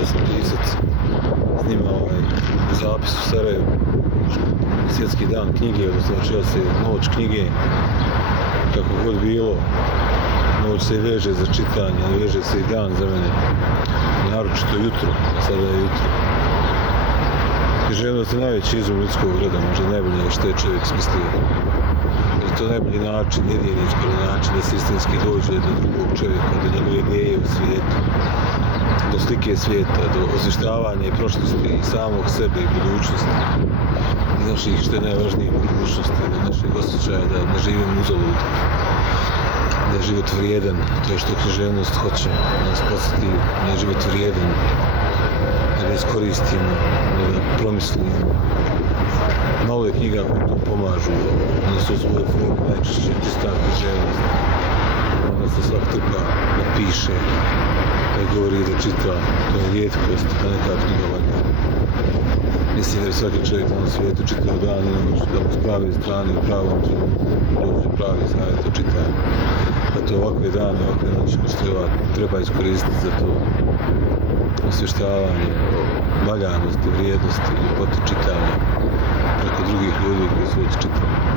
da sam pisac, snimao zapis u Sarajevu, svjetski dan knjige, odnosno čeo se noć knjige, kako god bilo, noć se veže za čitanje, ali veže se i dan za mene, naročito jutro, sada je jutro. Književnost je najveći izum ljudskog roda, možda najbolje što je čovjek smislio. Jer to je najbolji način, jedini izborni način da se istinski dođe do drugog čovjeka, do njegove ideje u svijetu, do slike svijeta, do osvještavanja i prošlosti i samog sebe i budućnosti. I naših, što je najvažnije, budućnosti, do našeg osjećaja da ne živimo uzalud, da je život vrijedan, to je što književnost hoće, da nas podsjeti da je život vrijedan, da ga iskoristimo, da ga promislimo. Malo je knjiga koje to pomažu, one su u svojoj formi najčešće čista književnost. Onda se svak trpa da piše, da govori, da čita, to je rijetkost, da neka knjiga valja. Mislim da je svaki čovjek na svijetu čitao dan i noć, da mu s prave strane u pravom trenutku dođe pravi savjet da čita. Zato ovakve dane, ovakve noći treba iskoristiti za to osvještavanje o valjanosti, vrijednosti, ljepote čitanja preko drugih ljudi koji su već čitali.